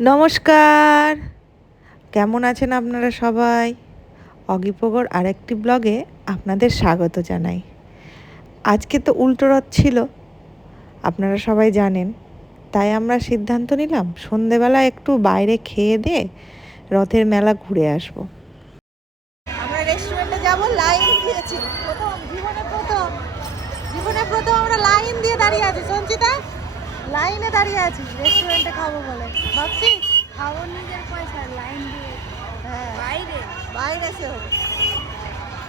নমস্কার, কেমন আছেন আপনারা সবাই? অগিপগর আরেকটি ব্লগে আপনাদের স্বাগত জানাই। আজকে তো উল্টো রথ ছিল, আপনারা সবাই জানেন। তাই আমরা সিদ্ধান্ত নিলাম সন্ধেবেলা একটু বাইরে খেয়ে দিয়ে রথের মেলা ঘুরে আসব। আমরা রেস্টুরেন্টে যাব, লাইন দিয়েছি। জীবনে প্রথম আমরা লাইন দিয়ে দাঁড়িয়ে আছি। সঞ্চিতা, লাইনে দাঁড়িয়ে আছি রেস্টুরেন্টে খাবো বলে। ভাবছি খাওয়ার নিজের পয়সা লাইন দিয়ে বাইরে বাইরে সে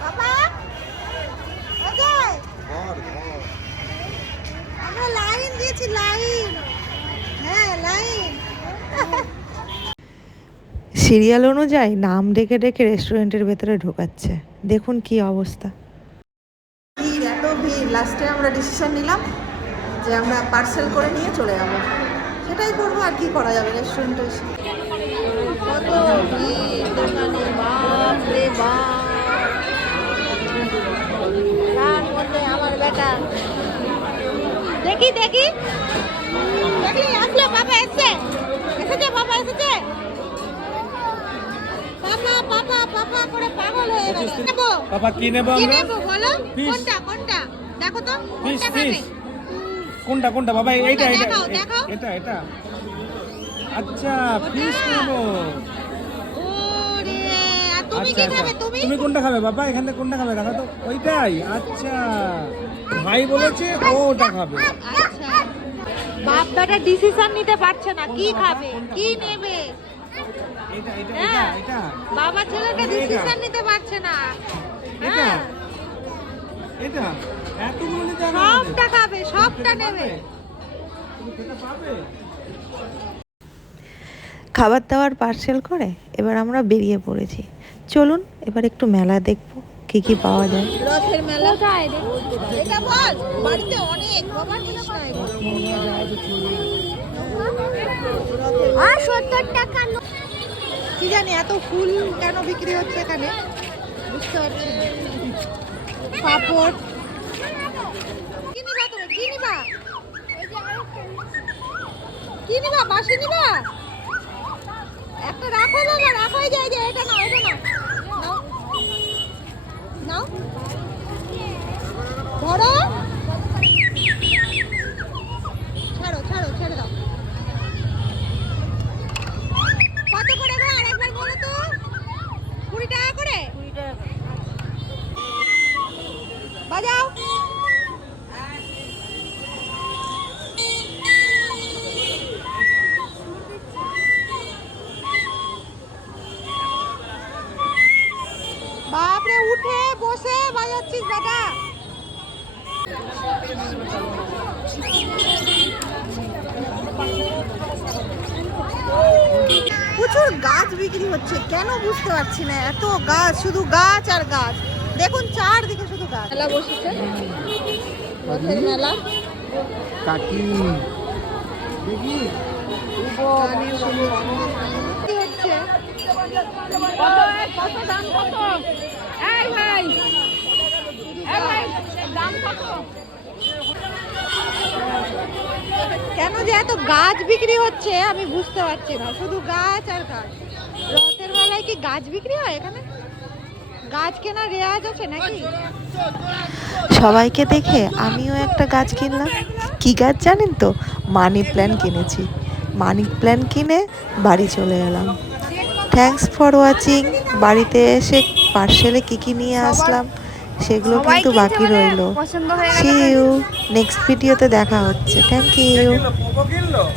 বাবা অজয়, আমরা লাইন দিয়েছি, লাইন। হ্যাঁ, লাইন। সিরিয়াল অনুযায়ী নাম ডেকে ডেকে রেস্টুরেন্টের ভেতরে ঢোকাচ্ছে। দেখুন কি অবস্থা, ভিড়, এত ভিড়। লাস্টে আমরা ডিসিশন নিলাম যে আমরা পার্সেল করে নিয়ে চলে যাবো। সেটাই করবো, আর কি করা যাবে রেস্টুরেন্টে এসে। কত ভিড় দোকানে, বাপ রে বাপ। তার মধ্যে আমার বেটা, দেখি দেখি দেখি আসলো। বাবা এসেছে, এসেছে, বাবা এসেছে। পাপা পাপা পাপা করে পাগল হয়ে গেছে। নেবো পাপা, কি নেবো কি আমরা? নেবো বলো? কোনটা কোনটা দেখো তো, কোনটা খাবে? কোনটা কোনটা বাবা? এইটা এইটা দেখাও, দেখাও। এটা এটা। আচ্ছা, ফিশ নেবো। ওরে, আর তুমি আচ্ছা কি আচ্ছা, খাবে? তুমি তুমি কোনটা খাবে বাবা? এখান থেকে কোনটা খাবে দেখা তো। ওইটাই? আচ্ছা, ভাই বলেছে ওটা খাবে। আচ্ছা, বাপ বেটা ডিসিশন নিতে পারছে না কি খাবে, কি নেবে। এটা এটা এটা হ্যাঁ, এটা বাবা ছেলেটা ডিসিশন নিতে পারছে না। এটা হ্যাঁ, এটা এতগুলো নিতে হবে আমাদের? সবটা খাবে, সবটা নেবে। তুমি খেতে পাবে? খাবার দাবার পার্সেল করে এবার আমরা বেরিয়ে পড়েছি। চলুন এবার একটু মেলা দেখবো, কি কি পাওয়া যায়। রথের মেলা এটা বল, বাড়িতে অনেক বাবা নিস না। আর 70 টাকা কি জানি এত ফুল কেন বিক্রি হচ্ছে এখানে, বুঝতে পারছি না। পাপড় কি নিবা তুমি? কি নিবা? কি নিবা? বাসি নিবা? একটা রাখো বাবা, রাখো। এই যে এই যে এটা নাও, এটা নাও, নাও নাও, ধরো, ছাড়ো ছাড়ো, ছেড়ে দাও। কত করে গো? আরেকবার বলো তো। 20 টাকা করে? 20 টাকা। বাজাও। বাপরে, উঠে বসে বাজাচ্ছিস বেটা। প্রচুর গাছ বিক্রি হচ্ছে, কেন বুঝতে পারছি না। এত গাছ, শুধু গাছ আর গাছ। দেখুন চারদিকে শুধু গাছ। মেলা বসেছে, রথের মেলা। কাকি দেখি কি হচ্ছে? কত দাম কত? এই ভাই, এই ভাই দাম কত? কেন যে এত গাছ বিক্রি হচ্ছে আমি বুঝতে পারছি না, শুধু গাছ আর গাছ। রথের মেলায় কি গাছ বিক্রি হয় এখানে? গাছ কেনার রেওয়াজ আছে নাকি? সবাইকে দেখে আমিও একটা গাছ কিনলাম। কি গাছ জানেন তো? মানি প্ল্যান্ট কিনেছি। মানি প্ল্যান্ট কিনে বাড়ি চলে এলাম। Thanks for watching. বাড়িতে এসে পার্সেলে কি কি নিয়ে আসলাম সেগুলো কিন্তু বাকি রইল। পছন্দ হয়ে সি ইউ নেক্সট ভিডিওতে দেখা হচ্ছে। Thank you. কিনলো